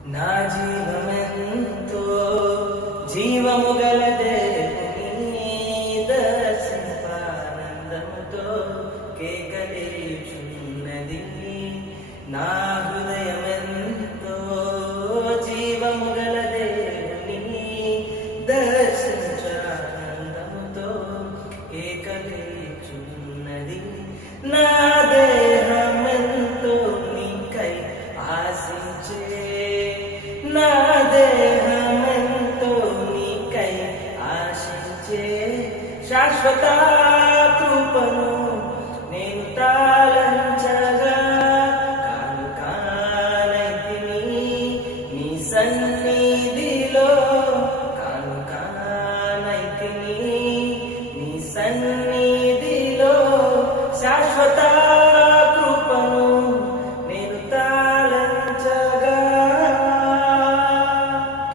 నా జీవమెంతో జీవము గలదే దర్శింపానందముతో కేకలేచున్నది. నా హృదయమెంతో జీవము గలదే దర్శించానందముతో కేకలేచున్నది. నా దేహమెంతో నీకై ఆశించే, నా దేహమెంతో నీకై ఆశించే శాశ్వత కృపను నేను తాళంచగా కాను కానైతిని నీ సన్నిధిలో